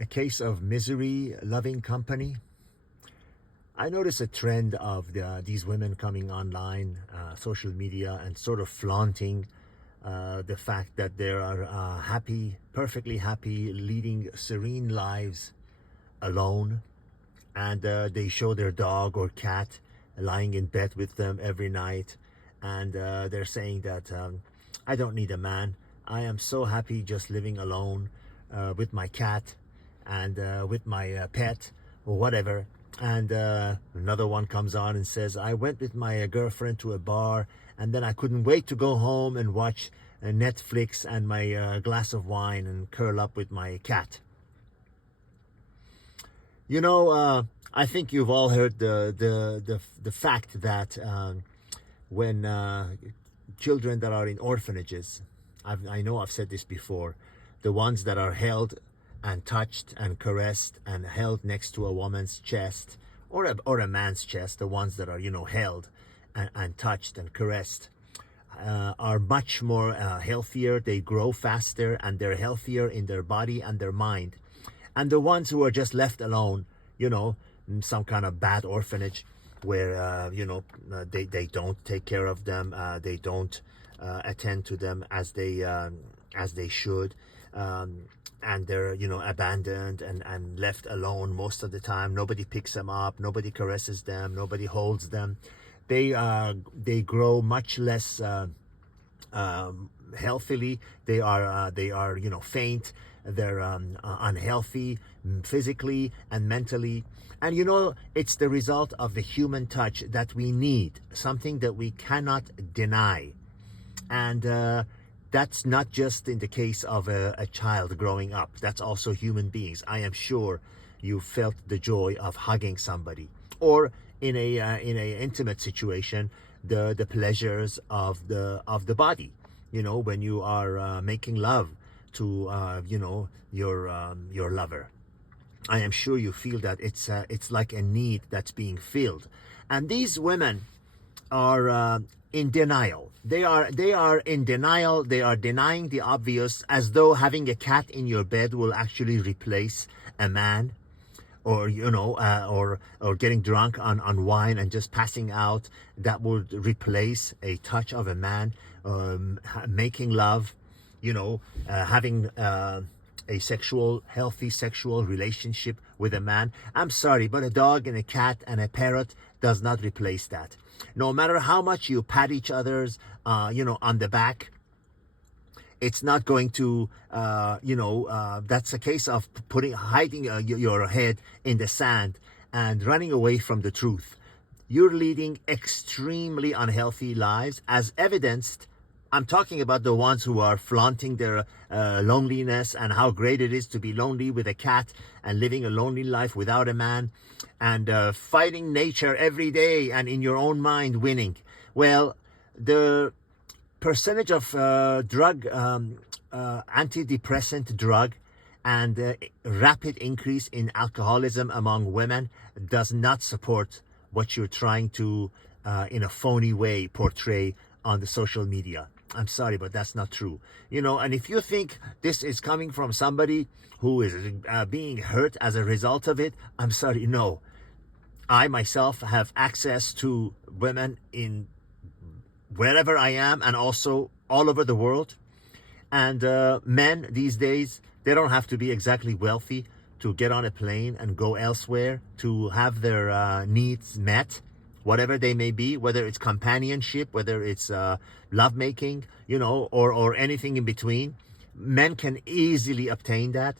A case of misery loving company. I notice a trend of these women coming online, social media, and sort of flaunting the fact that they are happy, perfectly happy, leading serene lives alone. And they show their dog or cat lying in bed with them every night. And they're saying that I don't need a man. I am so happy just living alone with my cat and with my pet or whatever. And another one comes on and says, I went with my girlfriend to a bar and then I couldn't wait to go home and watch Netflix and my glass of wine and curl up with my cat. I think you've all heard the fact that when children that are in orphanages, I know I've said this before, the ones that are held and touched and caressed and held next to a woman's chest or a man's chest, the ones that are, held and touched and caressed, are much more healthier. They grow faster and they're healthier in their body and their mind. And the ones who are just left alone, in some kind of bad orphanage where, they don't take care of them, they don't attend to them as they should. And they're, abandoned and left alone most of the time. Nobody picks them up. Nobody caresses them. Nobody holds them. They grow much less healthily. They are faint. They're unhealthy physically and mentally. And it's the result of the human touch that we need, something that we cannot deny. And that's not just in the case of a child growing up. That's also human beings. I am sure you felt the joy of hugging somebody, or in a intimate situation, the pleasures of the body. When you are making love to your lover. I am sure you feel that it's like a need that's being filled, and these women are in denial. They are in denial. They are denying the obvious, as though having a cat in your bed will actually replace a man, or or getting drunk on wine and just passing out, that would replace a touch of a man, making love, having a healthy sexual relationship with a man. I'm sorry, but a dog and a cat and a parrot does not replace that. No matter how much you pat each other's, on the back, it's not going to, that's a case of hiding your head in the sand and running away from the truth. You're leading extremely unhealthy lives, as evidenced. I'm talking about the ones who are flaunting their loneliness and how great it is to be lonely with a cat and living a lonely life without a man, and fighting nature every day and in your own mind winning. Well, the percentage of antidepressant drug and rapid increase in alcoholism among women does not support what you're trying to, in a phony way, portray on the social media. I'm sorry, but that's not true. And if you think this is coming from somebody who is being hurt as a result of it, I'm sorry, no. I myself have access to women in wherever I am and also all over the world. And men these days, they don't have to be exactly wealthy to get on a plane and go elsewhere to have their needs met, whatever they may be, whether it's companionship, whether it's lovemaking, or anything in between. Men can easily obtain that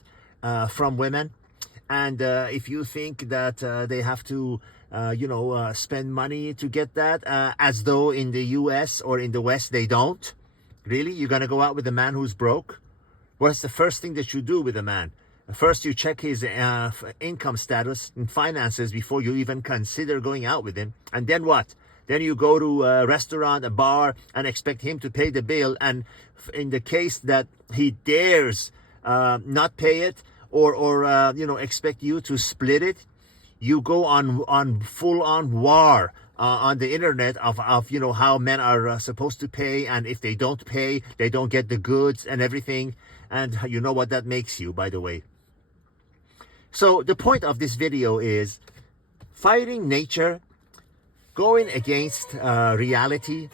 from women. And if you think that they have to, spend money to get that, as though in the US or in the West they don't, really? You're going to go out with a man who's broke? What's the first thing that you do with a man? First, you check his income status and finances before you even consider going out with him. And then what? Then you go to a restaurant, a bar, and expect him to pay the bill. And in the case that he dares not pay it, or expect you to split it, you go on full-on war on the internet of how men are supposed to pay, and if they don't pay, they don't get the goods and everything. And you know what that makes you, by the way. So the point of this video is fighting nature, going against reality,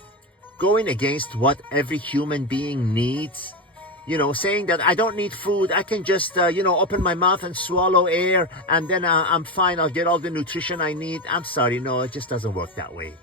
going against what every human being needs. You know, saying that I don't need food, I can just, open my mouth and swallow air, and then I'm fine, I'll get all the nutrition I need. I'm sorry, no, it just doesn't work that way.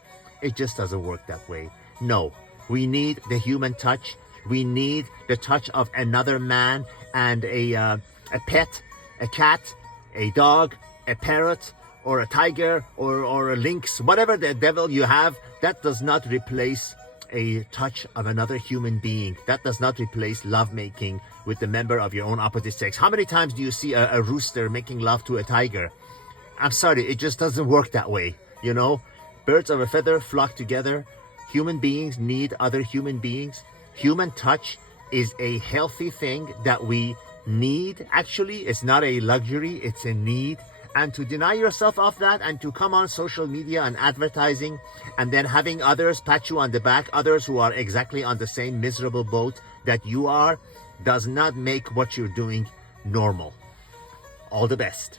It just doesn't work that way. No, we need the human touch. We need the touch of another man and a pet, a cat, a dog, a parrot, or a tiger, or a lynx, whatever the devil you have. That does not replace a touch of another human being. That does not replace lovemaking with the member of your own opposite sex. How many times do you see a rooster making love to a tiger? I'm sorry, it just doesn't work that way. You know, birds of a feather flock together. Human beings need other human beings. Human touch is a healthy thing that we need. Actually, it's not a luxury, it's a need. And to deny yourself of that and to come on social media and advertising and then having others pat you on the back, others who are exactly on the same miserable boat that you are, does not make what you're doing normal. All the best.